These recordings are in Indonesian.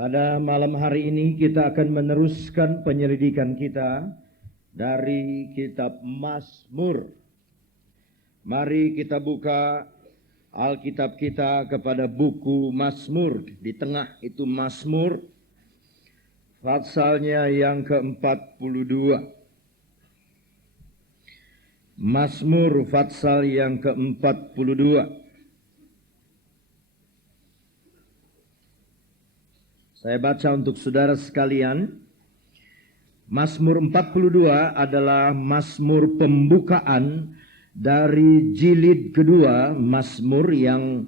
Pada malam hari ini kita akan meneruskan penyelidikan kita dari kitab Mazmur. Mari kita buka Alkitab kita kepada buku Mazmur. Di tengah itu Mazmur, pasalnya yang ke-42. Mazmur pasal yang ke-42. Saya baca untuk saudara sekalian. Mazmur 42 adalah Mazmur pembukaan dari jilid kedua Mazmur, yang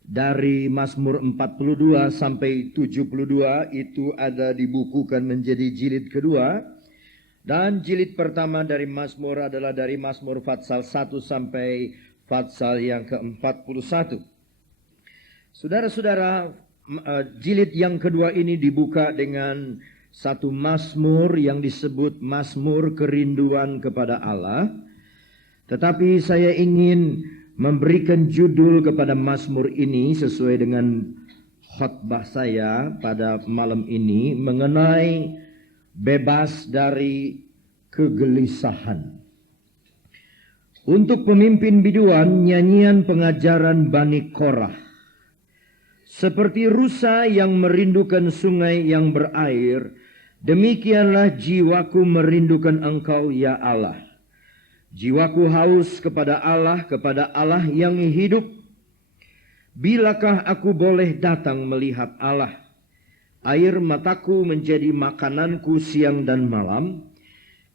dari Mazmur 42 sampai 72 itu ada dibukukan menjadi jilid kedua. Dan jilid pertama dari Mazmur adalah dari Mazmur pasal 1 sampai pasal yang ke-41. Saudara-saudara, jilid yang kedua ini dibuka dengan satu Mazmur yang disebut Mazmur kerinduan kepada Allah. Tetapi saya ingin memberikan judul kepada Mazmur ini sesuai dengan khotbah saya pada malam ini mengenai bebas dari kegelisahan. Untuk pemimpin biduan, nyanyian pengajaran Bani Korah. Seperti rusa yang merindukan sungai yang berair, demikianlah jiwaku merindukan Engkau, ya Allah. Jiwaku haus kepada Allah yang hidup. Bilakah aku boleh datang melihat Allah? Air mataku menjadi makananku siang dan malam,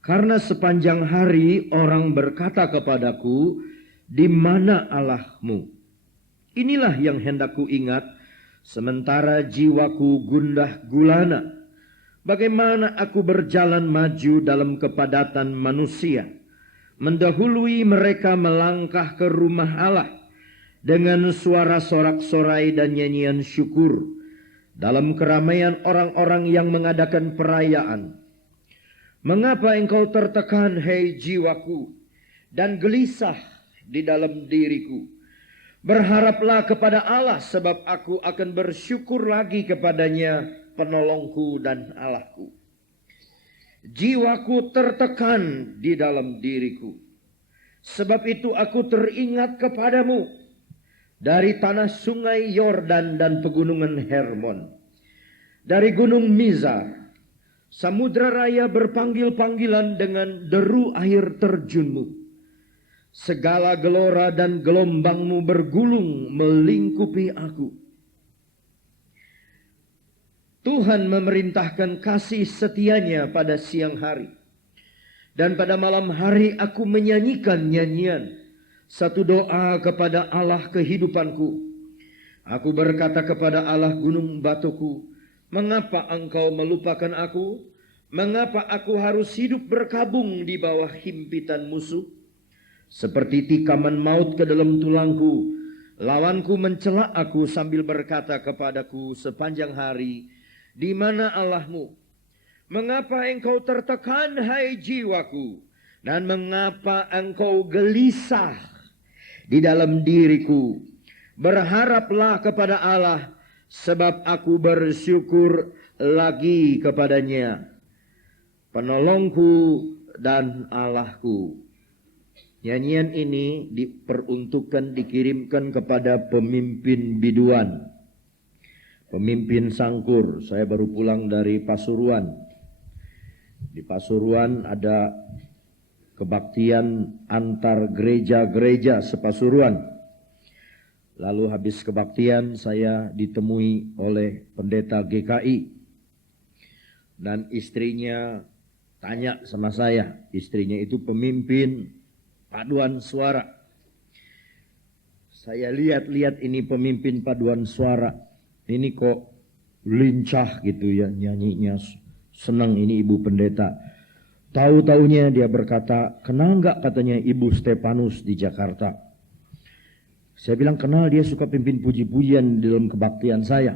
karena sepanjang hari orang berkata kepadaku, di mana Allahmu? Inilah yang hendak ku ingat, sementara jiwaku gundah gulana. Bagaimana aku berjalan maju dalam kepadatan manusia, mendahului mereka melangkah ke rumah Allah dengan suara sorak-sorai dan nyanyian syukur dalam keramaian orang-orang yang mengadakan perayaan. Mengapa engkau tertekan, hei jiwaku, dan gelisah di dalam diriku? Berharaplah kepada Allah, sebab aku akan bersyukur lagi kepadanya, penolongku dan Allahku. Jiwaku tertekan di dalam diriku, sebab itu aku teringat kepadamu dari tanah sungai Yordan dan pegunungan Hermon, dari gunung Mizar. Samudra raya berpanggil-panggilan dengan deru air terjunmu. Segala gelora dan gelombangmu bergulung melingkupi aku. Tuhan memerintahkan kasih setianya pada siang hari, dan pada malam hari aku menyanyikan nyanyian, satu doa kepada Allah kehidupanku. Aku berkata kepada Allah gunung batuku, mengapa engkau melupakan aku? Mengapa aku harus hidup berkabung di bawah himpitan musuh? Seperti tikaman maut ke dalam tulangku, lawanku mencela aku sambil berkata kepadaku sepanjang hari, di mana Allahmu? Mengapa engkau tertekan, hai jiwaku? Dan mengapa engkau gelisah di dalam diriku? Berharaplah kepada Allah, sebab aku bersyukur lagi kepadanya, penolongku dan Allahku. Nyanyian ini diperuntukkan, dikirimkan kepada pemimpin biduan, pemimpin sangkur. Saya baru pulang dari Pasuruan. Di Pasuruan ada kebaktian antar gereja-gereja sepasuruan. Lalu habis kebaktian saya ditemui oleh pendeta GKI. Dan istrinya tanya sama saya. Istrinya itu pemimpin paduan suara. Saya lihat-lihat ini pemimpin paduan suara. Ini kok lincah gitu ya nyanyinya. Senang ini ibu pendeta. Tahu-taunya dia berkata, kenal nggak katanya Ibu Stefanus di Jakarta? Saya bilang kenal, dia suka pimpin puji-pujian di dalam kebaktian saya.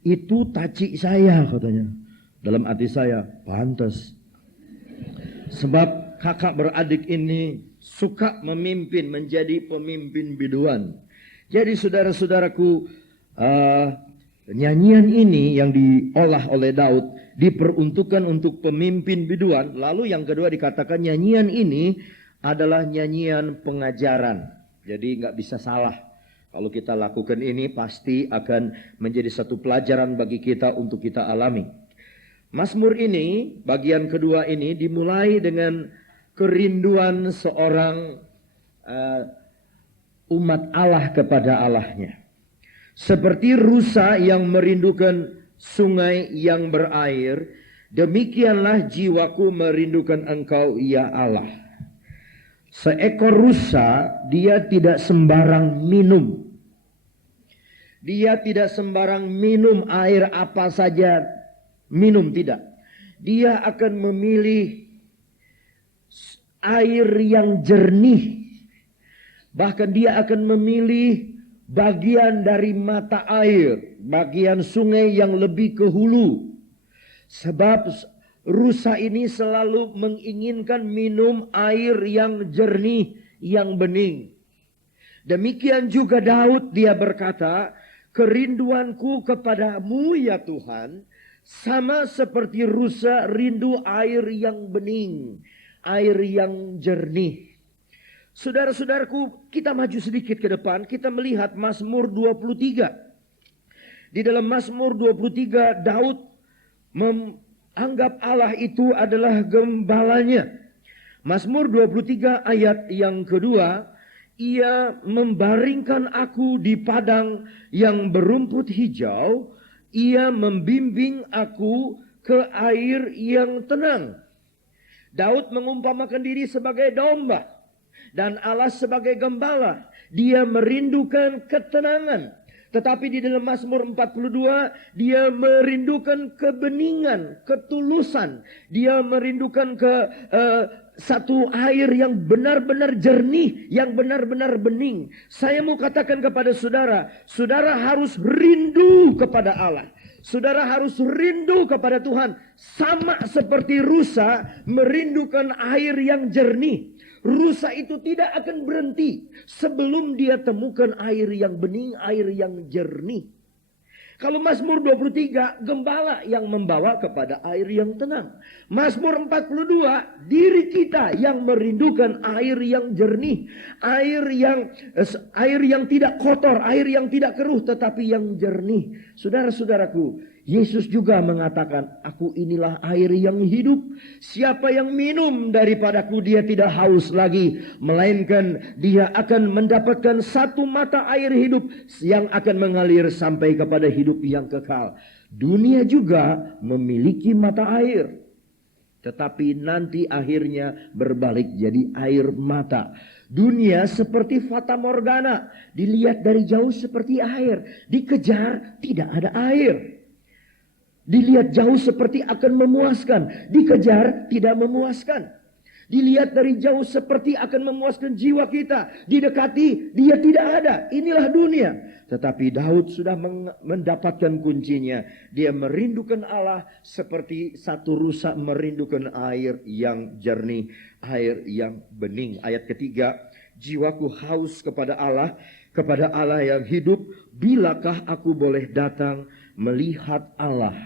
Itu taci saya katanya. Dalam hati saya, pantas. Sebab kakak beradik ini suka memimpin, menjadi pemimpin biduan. Jadi saudara-saudaraku, Nyanyian ini yang diolah oleh Daud diperuntukkan untuk pemimpin biduan. Lalu yang kedua dikatakan nyanyian ini adalah nyanyian pengajaran. Jadi nggak bisa salah. Kalau kita lakukan ini pasti akan menjadi satu pelajaran bagi kita untuk kita alami. Mazmur ini, bagian kedua ini dimulai dengan kerinduan seorang umat Allah kepada Allahnya. Seperti rusa yang merindukan sungai yang berair, demikianlah jiwaku merindukan Engkau, ya Allah. Seekor rusa, dia tidak sembarang minum. Dia tidak sembarang minum air apa saja, minum tidak. Dia akan memilih air yang jernih. Bahkan dia akan memilih bagian dari mata air, bagian sungai yang lebih ke hulu. Sebab rusa ini selalu menginginkan minum air yang jernih, yang bening. Demikian juga Daud, dia berkata, kerinduanku kepadamu ya Tuhan, sama seperti rusa rindu air yang bening, air yang jernih. Saudara-saudaraku, kita maju sedikit ke depan, kita melihat Mazmur 23. Di dalam Mazmur 23, Daud menganggap Allah itu adalah gembalanya. Mazmur 23 ayat yang kedua, ia membaringkan aku di padang yang berumput hijau, ia membimbing aku ke air yang tenang. Daud mengumpamakan diri sebagai domba. Dan Allah sebagai gembala, dia merindukan ketenangan. Tetapi di dalam Mazmur 42, dia merindukan kebeningan, ketulusan. Dia merindukan satu air yang benar-benar jernih, yang benar-benar bening. Saya mau katakan kepada saudara, saudara harus rindu kepada Allah. Saudara harus rindu kepada Tuhan. Sama seperti rusa merindukan air yang jernih. Rusa itu tidak akan berhenti sebelum dia temukan air yang bening, air yang jernih. Kalau Mazmur 23, gembala yang membawa kepada air yang tenang. Mazmur 42, diri kita yang merindukan air yang jernih. Air yang tidak kotor, air yang tidak keruh, tetapi yang jernih. Saudara-saudaraku, Yesus juga mengatakan, aku inilah air yang hidup. Siapa yang minum daripadaku, dia tidak haus lagi. Melainkan dia akan mendapatkan satu mata air hidup yang akan mengalir sampai kepada hidup yang kekal. Dunia juga memiliki mata air. Tetapi nanti akhirnya berbalik jadi air mata. Dunia seperti fata morgana. Dilihat dari jauh seperti air. Dikejar tidak ada air. Dilihat jauh seperti akan memuaskan. Dikejar tidak memuaskan. Dilihat dari jauh seperti akan memuaskan jiwa kita. Didekati dia tidak ada. Inilah dunia. Tetapi Daud sudah mendapatkan kuncinya. Dia merindukan Allah seperti satu rusa merindukan air yang jernih. Air yang bening. Ayat ketiga. Jiwaku haus kepada Allah yang hidup. Bilakah aku boleh datang melihat Allah?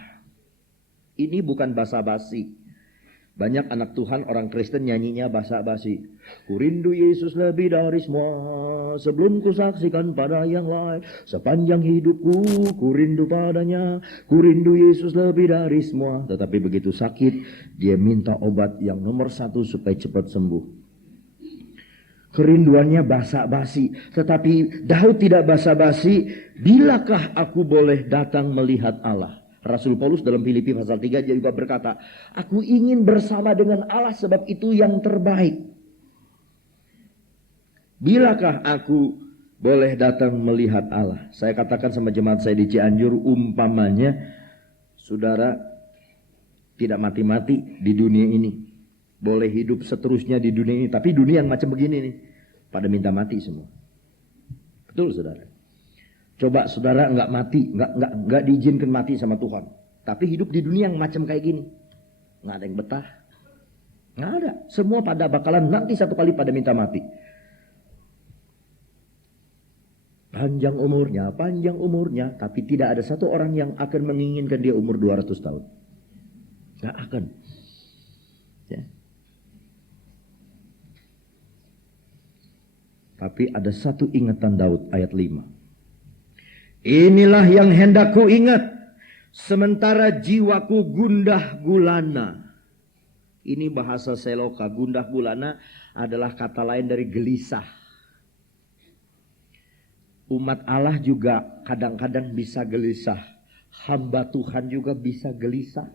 Ini bukan basa-basi. Banyak anak Tuhan orang Kristen nyanyinya basa-basi. Ku rindu Yesus lebih dari semua. Sebelum ku saksikan pada yang lain. Sepanjang hidupku ku rindu padanya. Ku rindu Yesus lebih dari semua. Tetapi begitu sakit, dia minta obat yang nomor satu supaya cepat sembuh. Kerinduannya basa-basi. Tetapi Daud tidak basa-basi. Bilakah aku boleh datang melihat Allah? Rasul Paulus dalam Filipi pasal 3 dia juga berkata, aku ingin bersama dengan Allah sebab itu yang terbaik. Bilakah aku boleh datang melihat Allah? Saya katakan sama jemaat saya di Cianjur, umpamanya saudara tidak mati-mati di dunia ini. Boleh hidup seterusnya di dunia ini. Tapi dunia yang macam begini nih, pada minta mati semua. Betul saudara? Coba saudara nggak mati, nggak diizinkan mati sama Tuhan. Tapi hidup di dunia yang macam kayak gini. Nggak ada yang betah. Nggak ada. Semua pada bakalan nanti satu kali pada minta mati. panjang umurnya, tapi tidak ada satu orang yang akan menginginkan dia umur 200 tahun. Gak akan. Ya. Tapi ada satu ingatan Daud ayat 5. Inilah yang hendak ku ingat, sementara jiwaku gundah gulana. Ini bahasa Seloka. Gundah gulana adalah kata lain dari gelisah. Umat Allah juga kadang-kadang bisa gelisah. Hamba Tuhan juga bisa gelisah.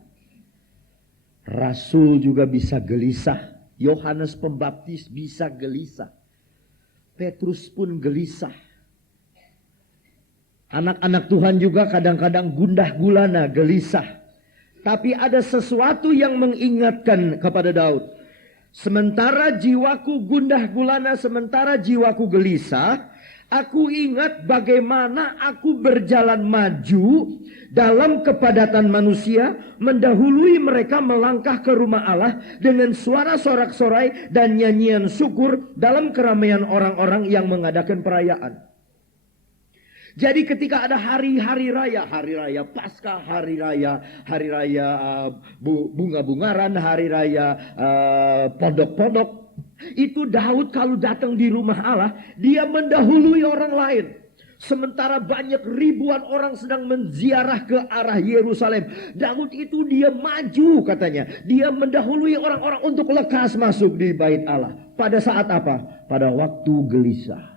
Rasul juga bisa gelisah. Yohanes Pembaptis bisa gelisah. Petrus pun gelisah. Anak-anak Tuhan juga kadang-kadang gundah gulana, gelisah. Tapi ada sesuatu yang mengingatkan kepada Daud. Sementara jiwaku gundah gulana, sementara jiwaku gelisah, aku ingat bagaimana aku berjalan maju dalam kepadatan manusia, mendahului mereka melangkah ke rumah Allah dengan suara sorak-sorai dan nyanyian syukur dalam keramaian orang-orang yang mengadakan perayaan. Jadi ketika ada hari-hari raya Paskah, hari raya bunga-bungaran, hari raya pondok-pondok, itu Daud kalau datang di rumah Allah, dia mendahului orang lain. Sementara banyak ribuan orang sedang menziarah ke arah Yerusalem, Daud itu dia maju katanya. Dia mendahului orang-orang untuk lekas masuk di bait Allah. Pada saat apa? Pada waktu gelisah.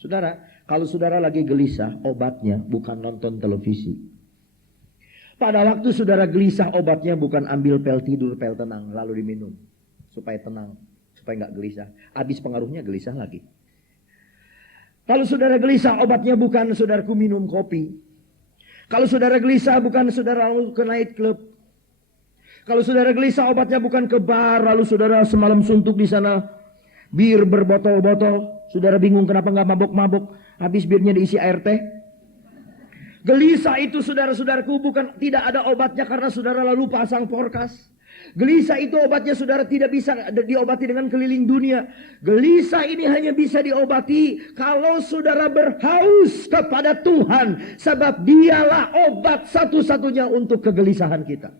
Saudara, kalau saudara lagi gelisah, obatnya bukan nonton televisi. Pada waktu saudara gelisah, obatnya bukan ambil pil tidur, pil tenang, lalu diminum. Supaya tenang, supaya gak gelisah. Habis pengaruhnya gelisah lagi. Kalau saudara gelisah, obatnya bukan saudaraku minum kopi. Kalau saudara gelisah, bukan saudara lalu ke night club. Kalau saudara gelisah, obatnya bukan ke bar, lalu saudara semalam suntuk di sana. Bir berbotol-botol. Saudara bingung kenapa gak mabok-mabok. Habis birnya diisi air teh. Gelisah itu saudara-saudaraku bukan tidak ada obatnya karena saudara lalu pasang forecast. Gelisah itu obatnya saudara tidak bisa diobati dengan keliling dunia. Gelisah ini hanya bisa diobati kalau saudara berhaus kepada Tuhan. Sebab dialah obat satu-satunya untuk kegelisahan kita.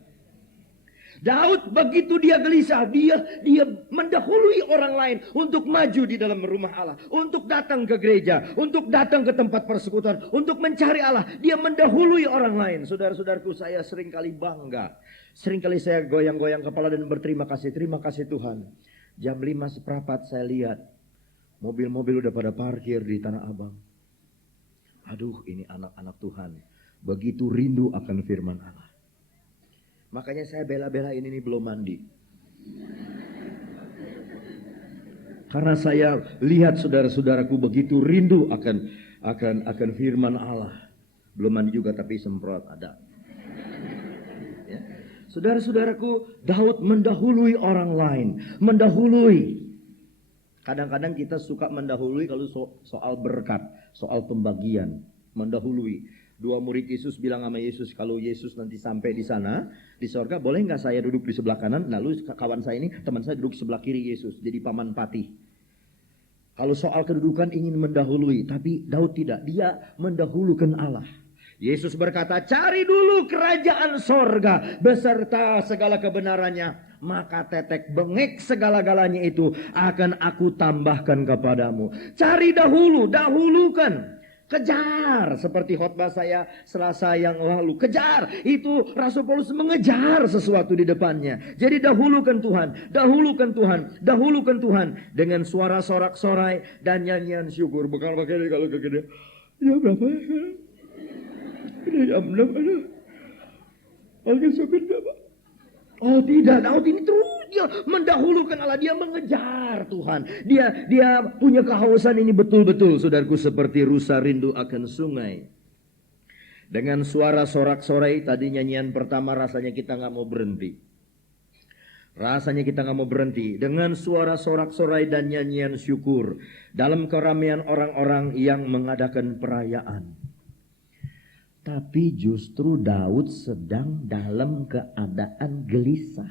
Daud begitu dia gelisah, dia mendahului orang lain untuk maju di dalam rumah Allah, untuk datang ke gereja, untuk datang ke tempat persekutuan, untuk mencari Allah. Dia mendahului orang lain. Saudara-saudaraku, saya seringkali bangga. Seringkali saya goyang-goyang kepala dan berterima kasih. Terima kasih Tuhan. Jam 5:15 saya lihat mobil-mobil udah pada parkir di Tanah Abang. Aduh, ini anak-anak Tuhan begitu rindu akan firman Allah. Makanya saya bela-belain ini belum mandi. Karena saya lihat saudara-saudaraku begitu rindu akan firman Allah. Belum mandi juga tapi semprot ada. Ya. Saudara-saudaraku, Daud mendahului orang lain, mendahului. Kadang-kadang kita suka mendahului kalau soal berkat, soal pembagian, mendahului. Dua murid Yesus bilang sama Yesus, kalau Yesus nanti sampai di sana, di sorga, boleh nggak saya duduk di sebelah kanan? Lalu kawan saya ini, teman saya duduk sebelah kiri Yesus, jadi paman patih. Kalau soal kedudukan ingin mendahului, tapi Daud tidak, dia mendahulukan Allah. Yesus berkata, cari dulu kerajaan sorga beserta segala kebenarannya. Maka tetek bengek segala-galanya itu akan aku tambahkan kepadamu. Cari dahulu, dahulukan. Kejar, seperti khotbah saya Selasa yang lalu. Kejar, itu Rasul Paulus mengejar sesuatu di depannya. Jadi dahulukan Tuhan, dahulukan Tuhan, dahulukan Tuhan. Dengan suara sorak-sorai dan nyanyian syukur. Bukan pakai kalau kegede. Ya berapa ya? Jam 6 ada. Oke, sopir berapa? Oh tidak, Daud ini terus dia mendahulukan Allah, dia mengejar Tuhan. Dia punya kehausan ini betul-betul, saudaraku, seperti rusa rindu akan sungai. Dengan suara sorak-sorai, tadi nyanyian pertama rasanya kita nggak mau berhenti. Rasanya kita nggak mau berhenti. Dengan suara sorak-sorai dan nyanyian syukur dalam keramaian orang-orang yang mengadakan perayaan. Tapi justru Daud sedang dalam keadaan gelisah.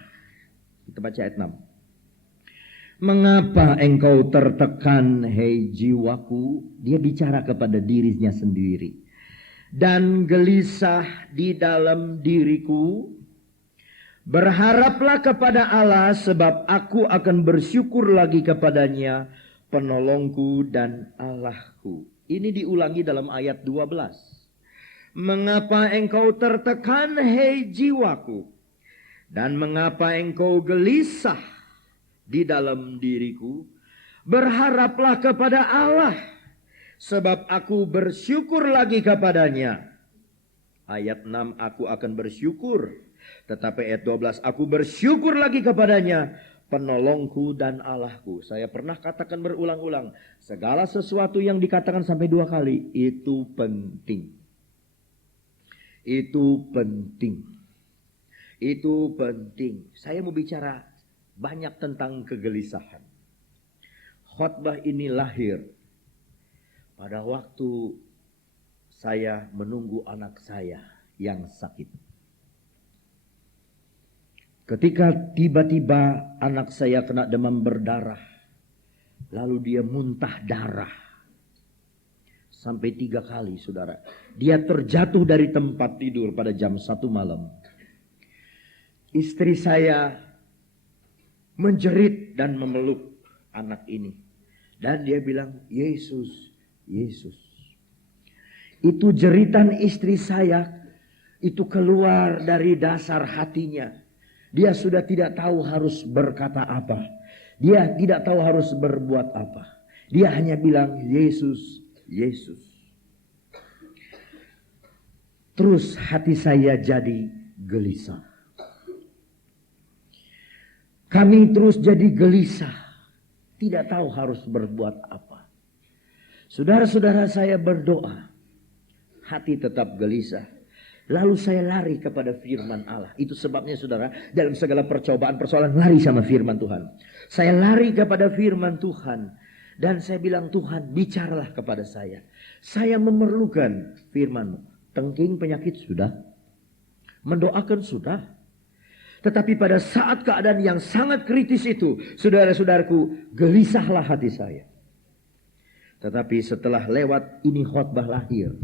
Kita baca ayat 6. Mengapa engkau tertekan, hei jiwaku? Dia bicara kepada dirinya sendiri. Dan gelisah di dalam diriku. Berharaplah kepada Allah, sebab aku akan bersyukur lagi kepadanya, penolongku dan Allahku. Ini diulangi dalam ayat 12. Mengapa engkau tertekan, hei jiwaku? Dan mengapa engkau gelisah di dalam diriku? Berharaplah kepada Allah, sebab aku bersyukur lagi kepadanya. Ayat 6, aku akan bersyukur. Tetapi ayat 12, aku bersyukur lagi kepadanya, penolongku dan Allahku. Saya pernah katakan berulang-ulang, segala sesuatu yang dikatakan sampai 2 kali, itu penting. Itu penting. Itu penting. Saya mau bicara banyak tentang kegelisahan. Khotbah ini lahir pada waktu saya menunggu anak saya yang sakit. Ketika tiba-tiba anak saya kena demam berdarah, lalu dia muntah darah sampai 3 kali, saudara. Dia terjatuh dari tempat tidur pada jam 1 malam. Istri saya menjerit dan memeluk anak ini. Dan dia bilang, Yesus, Yesus. Itu jeritan istri saya, itu keluar dari dasar hatinya. Dia sudah tidak tahu harus berkata apa. Dia tidak tahu harus berbuat apa. Dia hanya bilang, Yesus, Yesus. Terus hati saya jadi gelisah. Kami terus jadi gelisah. Tidak tahu harus berbuat apa. Saudara-saudara saya berdoa. Hati tetap gelisah. Lalu saya lari kepada firman Allah. Itu sebabnya saudara, dalam segala percobaan persoalan lari sama firman Tuhan. Saya lari kepada firman Tuhan. Dan saya bilang, Tuhan bicaralah kepada saya. Saya memerlukan firman-Mu. Tengking penyakit sudah. Mendoakan sudah. Tetapi pada saat keadaan yang sangat kritis itu, saudara-saudaraku, gelisahlah hati saya. Tetapi setelah lewat ini khotbah lahir.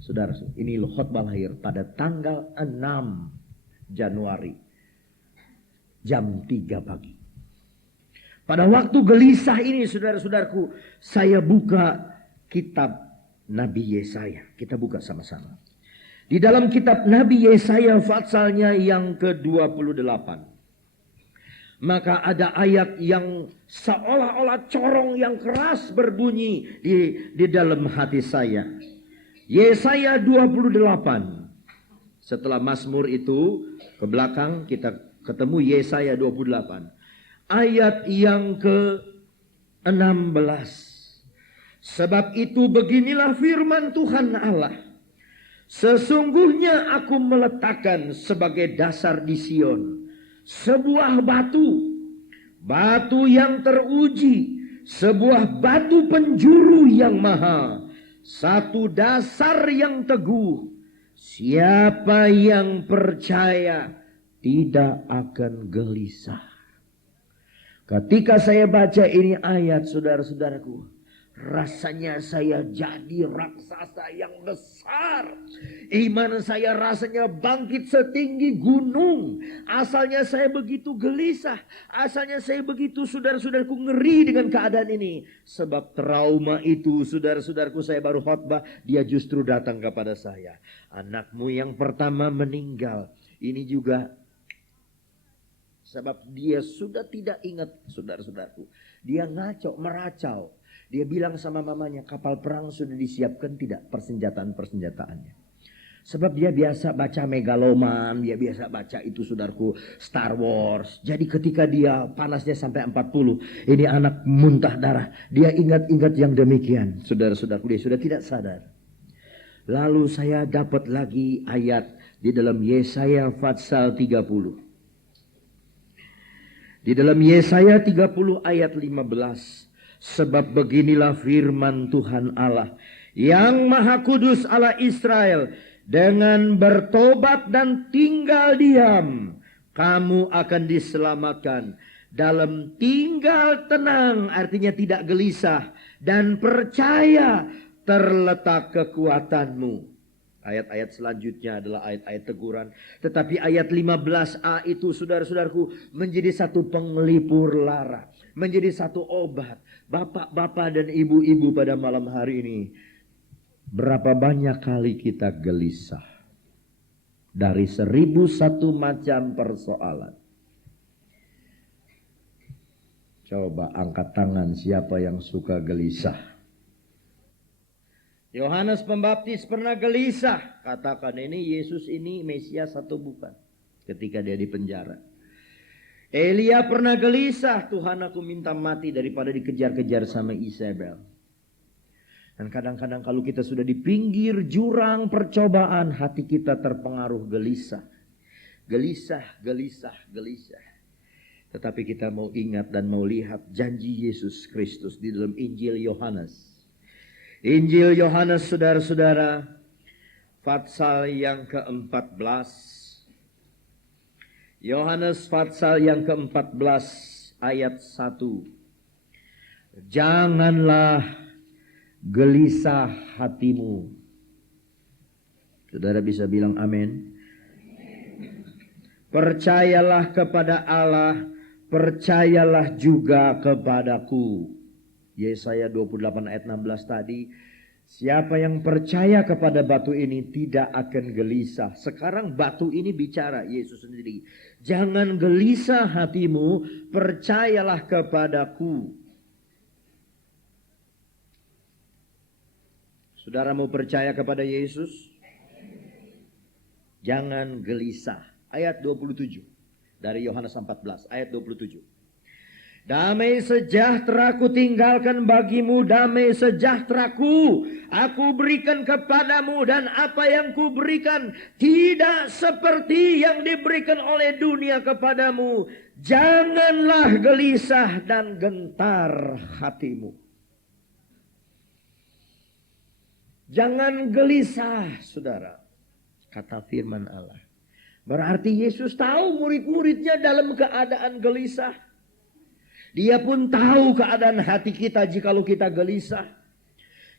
Saudara, ini khotbah lahir pada tanggal 6 Januari jam 3 pagi. Pada waktu gelisah ini, saudara-saudaraku, saya buka kitab Nabi Yesaya. Kita buka sama-sama. Di dalam kitab Nabi Yesaya patsalnya yang ke-28. Maka ada ayat yang seolah-olah corong yang keras berbunyi di dalam hati saya. Yesaya 28. Setelah Mazmur itu ke belakang kita ketemu Yesaya 28. Ayat yang ke-16. Sebab itu beginilah firman Tuhan Allah. Sesungguhnya aku meletakkan sebagai dasar di Sion sebuah batu. Batu yang teruji. Sebuah batu penjuru yang mahal. Satu dasar yang teguh, siapa yang percaya tidak akan gelisah. Ketika saya baca ini ayat, saudara-saudaraku, rasanya saya jadi raksasa yang besar. Iman saya rasanya bangkit setinggi gunung. Asalnya saya begitu gelisah. Asalnya saya begitu, saudara-saudaraku, ngeri dengan keadaan ini. Sebab trauma itu, saudara-saudaraku, saya baru khotbah, dia justru datang kepada saya. Anakmu yang pertama meninggal. Ini juga sebab dia sudah tidak ingat, saudara-saudaraku. Dia ngaco, meracau. Dia bilang sama mamanya, kapal perang sudah disiapkan tidak persenjataan-persenjataannya. Sebab dia biasa baca Megaloman, dia biasa baca itu, saudaraku, Star Wars. Jadi ketika dia panasnya sampai 40, ini anak muntah darah. Dia ingat-ingat yang demikian, saudara-saudaraku, dia sudah tidak sadar. Lalu saya dapat lagi ayat di dalam Yesaya pasal 30. Di dalam Yesaya 30 ayat 15. Sebab beginilah firman Tuhan Allah yang Maha Kudus Allah Israel. Dengan bertobat dan tinggal diam, kamu akan diselamatkan. dalam tinggal tenang, artinya tidak gelisah, dan percaya terletak kekuatanmu. Ayat-ayat selanjutnya adalah ayat-ayat teguran. Tetapi ayat 15a itu, saudara-saudaraku, menjadi satu penglipur lara, menjadi satu obat. Bapak-bapak dan ibu-ibu pada malam hari ini, berapa banyak kali kita gelisah dari 1001 macam persoalan. Coba angkat tangan siapa yang suka gelisah. Yohanes Pembaptis pernah gelisah. Katakan, ini Yesus ini Mesias atau bukan? Ketika dia di penjara. Elia pernah gelisah. Tuhan, aku minta mati daripada dikejar-kejar sama Isabel. Dan kadang-kadang kalau kita sudah di pinggir jurang percobaan, hati kita terpengaruh gelisah. Gelisah, gelisah, gelisah. Tetapi kita mau ingat dan mau lihat janji Yesus Kristus di dalam Injil Yohanes. Injil Yohanes, saudara-saudara, pasal yang ke-14. Yohanes pasal yang ke-14 ayat 1. Janganlah gelisah hatimu. Saudara bisa bilang amin. Percayalah kepada Allah, percayalah juga kepadaku. Yesaya 28 ayat 16 tadi. Siapa yang percaya kepada batu ini tidak akan gelisah. Sekarang batu ini bicara, Yesus sendiri. Jangan gelisah hatimu, percayalah kepadaku. Saudara mau percaya kepada Yesus? Jangan gelisah. Ayat 27 dari Yohanes 14 ayat 27. Damai sejahtera ku tinggalkan bagimu, damai sejahteraku aku berikan kepadamu, dan apa yang ku berikan tidak seperti yang diberikan oleh dunia kepadamu. Janganlah gelisah dan gentar hatimu. Jangan gelisah, saudara, kata firman Allah. Berarti Yesus tahu murid-muridnya dalam keadaan gelisah. Dia pun tahu keadaan hati kita jikalau kita gelisah.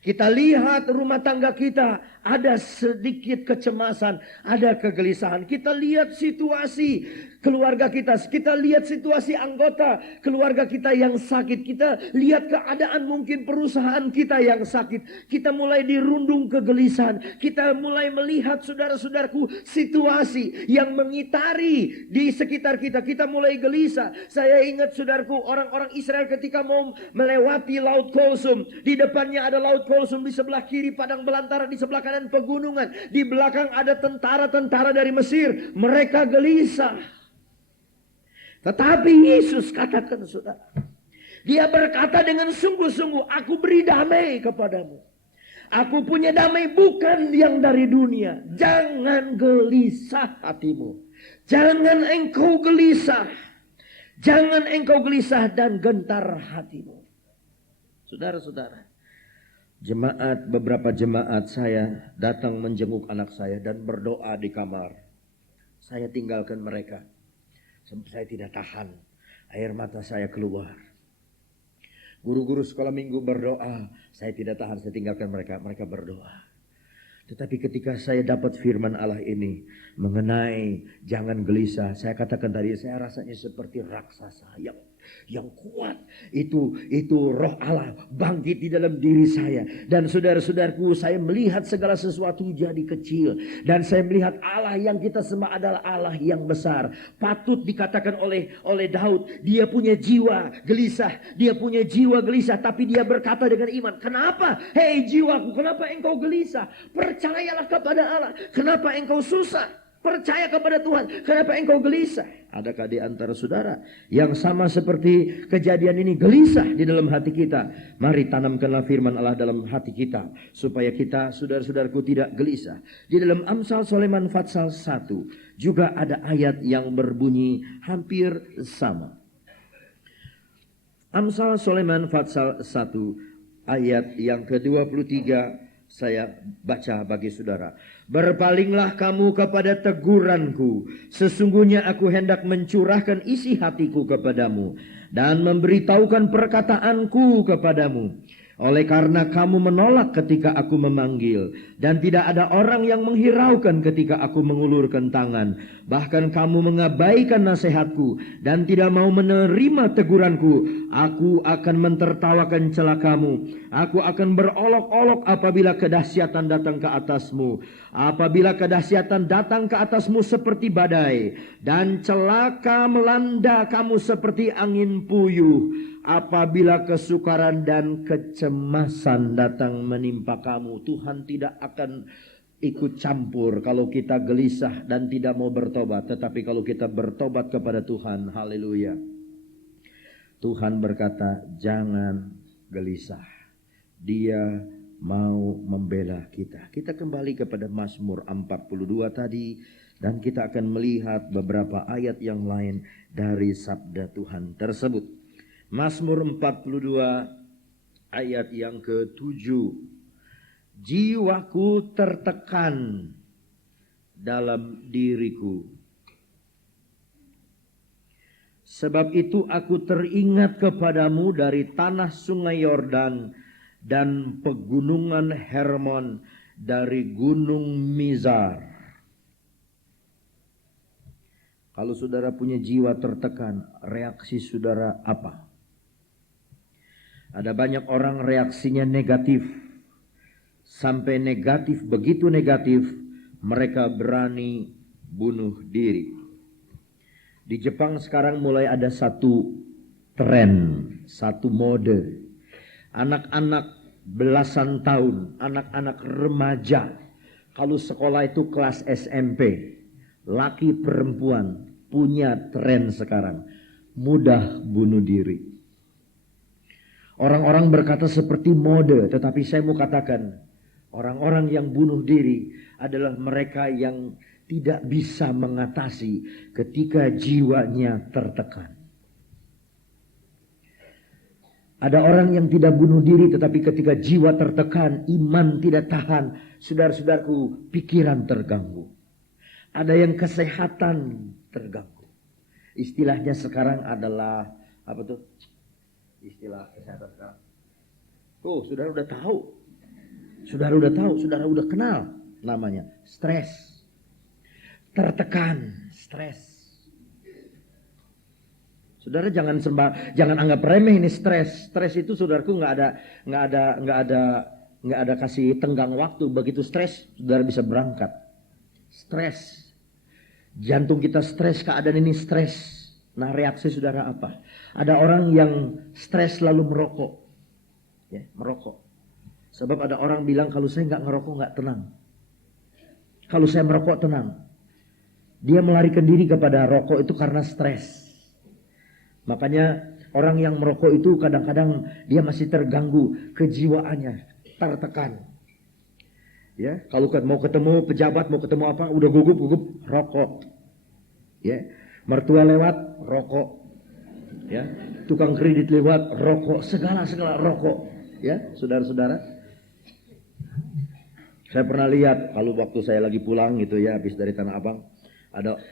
Kita lihat rumah tangga kita ada sedikit kecemasan, ada kegelisahan. Kita lihat situasi keluarga kita, kita lihat situasi anggota keluarga kita yang sakit. Kita lihat keadaan mungkin perusahaan kita yang sakit. Kita mulai dirundung kegelisahan. Kita mulai melihat, saudara-saudaraku, situasi yang mengitari di sekitar kita. Kita mulai gelisah. Saya ingat, saudaraku, orang-orang Israel ketika mau melewati Laut Kulsum. Di depannya ada Laut Kulsum, di sebelah kiri padang belantara, di sebelah kanan pegunungan. Di belakang ada tentara-tentara dari Mesir. Mereka gelisah. Tetapi Yesus katakan, saudara, dia berkata dengan sungguh-sungguh, aku beri damai kepadamu. Aku punya damai bukan yang dari dunia. Jangan gelisah hatimu. Jangan engkau gelisah. Jangan engkau gelisah dan gentar hatimu. Saudara-saudara, beberapa jemaat saya datang menjenguk anak saya dan berdoa di kamar. Saya tinggalkan mereka. Saya tidak tahan, air mata saya keluar. Guru-guru sekolah minggu berdoa, saya tidak tahan, saya tinggalkan mereka. Mereka berdoa. Tetapi ketika saya dapat firman Allah ini mengenai jangan gelisah, saya katakan tadi, saya rasanya seperti raksasa yang kuat. Itu roh Allah bangkit di dalam diri saya. Dan saudara-saudaraku, saya melihat segala sesuatu jadi kecil. Dan saya melihat Allah yang kita sembah adalah Allah yang besar. Patut dikatakan oleh Daud, dia punya jiwa gelisah. Dia punya jiwa gelisah, tapi dia berkata dengan iman. Kenapa? Hei jiwaku, kenapa engkau gelisah? Percayalah kepada Allah. Kenapa engkau susah? Percaya kepada Tuhan. Kenapa engkau gelisah? Adakah di antara saudara yang sama seperti kejadian ini, gelisah di dalam hati kita? Mari tanamkanlah firman Allah dalam hati kita, supaya kita, saudara-saudaraku, tidak gelisah. Di dalam Amsal Soleman Fatsal 1 juga ada ayat yang berbunyi hampir sama. Amsal Soleman Fatsal 1 ayat yang ke-23. Saya baca bagi saudara. Berpalinglah kamu kepada teguranku. Sesungguhnya aku hendak mencurahkan isi hatiku kepadamu dan memberitahukan perkataanku kepadamu. Oleh karena kamu menolak ketika aku memanggil, dan tidak ada orang yang menghiraukan ketika aku mengulurkan tangan. Bahkan kamu mengabaikan nasihatku dan tidak mau menerima teguranku. Aku akan mentertawakan celakamu. Aku akan berolok-olok apabila kedahsyatan datang ke atasmu. Apabila kedahsyatan datang ke atasmu seperti badai, dan celaka melanda kamu seperti angin puyuh. Apabila kesukaran dan kecemasan datang menimpa kamu, Tuhan tidak akan ikut campur kalau kita gelisah dan tidak mau bertobat. Tetapi kalau kita bertobat kepada Tuhan, haleluya, Tuhan berkata, jangan gelisah, Dia mau membela kita. Kita kembali kepada Mazmur 42 tadi, dan kita akan melihat beberapa ayat yang lain dari sabda Tuhan tersebut. Mazmur 42 ayat yang ke-7. Jiwaku tertekan dalam diriku. Sebab itu aku teringat kepadamu dari tanah sungai Yordan dan pegunungan Hermon, dari gunung Mizar. Kalau saudara punya jiwa tertekan, reaksi saudara apa? Ada banyak orang reaksinya negatif. Sampai negatif, begitu negatif, mereka berani bunuh diri. Di Jepang sekarang mulai ada satu tren, satu mode. Anak-anak belasan tahun, anak-anak remaja, kalau sekolah itu kelas SMP, laki perempuan, punya tren sekarang, mudah bunuh diri. Orang-orang berkata seperti mode, tetapi saya mau katakan, orang-orang yang bunuh diri adalah mereka yang tidak bisa mengatasi ketika jiwanya tertekan. Ada orang yang tidak bunuh diri, tetapi ketika jiwa tertekan, iman tidak tahan, saudara-saudaraku, pikiran terganggu. Ada yang kesehatan terganggu. Istilahnya sekarang adalah, apa tuh? Istilah kesehatan sekarang. Tuh, saudara udah tahu. Saudara udah tahu, saudara udah kenal namanya. Stres. Tertekan, stres. Saudara jangan anggap remeh ini stres. Stres itu saudaraku nggak ada kasih tenggang waktu. Begitu stres, saudara bisa berangkat. Stres. Jantung kita stres, keadaan ini stres. Nah, reaksi saudara apa? Ada orang yang stres lalu merokok. Ya, merokok. Sebab ada orang bilang kalau saya nggak ngerokok nggak tenang. Kalau saya merokok tenang. Dia melarikan diri kepada rokok itu karena stres. Makanya orang yang merokok itu kadang-kadang dia masih terganggu kejiwaannya, tertekan. Ya, kalau mau ketemu pejabat, mau ketemu apa, udah gugup rokok. Ya. Mertua lewat, rokok. Ya, tukang kredit lewat, rokok, segala rokok. Ya, saudara-saudara. Saya pernah lihat kalau waktu saya lagi pulang gitu ya, habis dari Tanah Abang, ada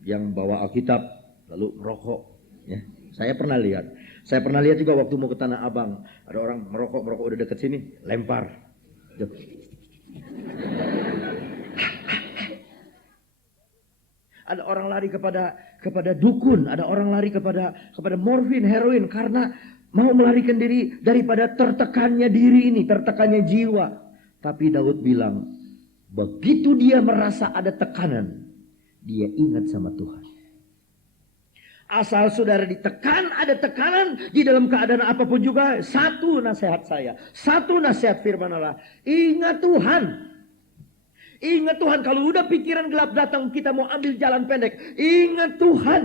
yang bawa Alkitab lalu merokok. Ya, saya pernah lihat. Saya pernah lihat juga waktu mau ke Tanah Abang, ada orang merokok udah deket sini, lempar. Ada orang lari kepada dukun, ada orang lari kepada morfin, heroin karena mau melarikan diri daripada tertekannya diri ini, tertekannya jiwa. Tapi Daud bilang, begitu dia merasa ada tekanan, dia ingat sama Tuhan. Asal saudara ditekan, ada tekanan di dalam keadaan apapun juga, satu nasihat saya, satu nasihat firman Allah, ingat Tuhan. Ingat Tuhan, kalau udah pikiran gelap datang, kita mau ambil jalan pendek. Ingat Tuhan.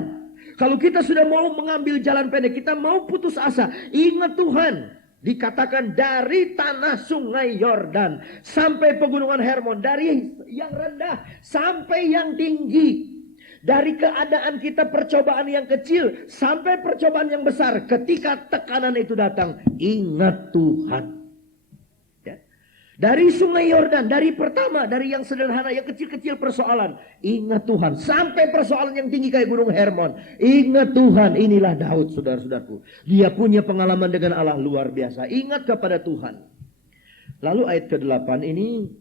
Kalau kita sudah mau mengambil jalan pendek, kita mau putus asa. Ingat Tuhan. Dikatakan dari tanah sungai Yordan sampai pegunungan Hermon. Dari yang rendah sampai yang tinggi. Dari keadaan kita percobaan yang kecil sampai percobaan yang besar. Ketika tekanan itu datang, ingat Tuhan. Dari sungai Yordan, dari pertama, dari yang sederhana, yang kecil-kecil persoalan. Ingat Tuhan, sampai persoalan yang tinggi kayak Gunung Hermon. Ingat Tuhan, inilah Daud, saudara-saudaraku. Dia punya pengalaman dengan Allah luar biasa. Ingat kepada Tuhan. Lalu ayat ke-8 ini,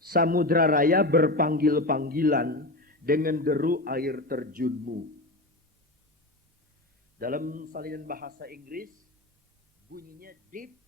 samudra raya berpanggil-panggilan dengan deru air terjunmu. Dalam salinan bahasa Inggris, bunyinya deep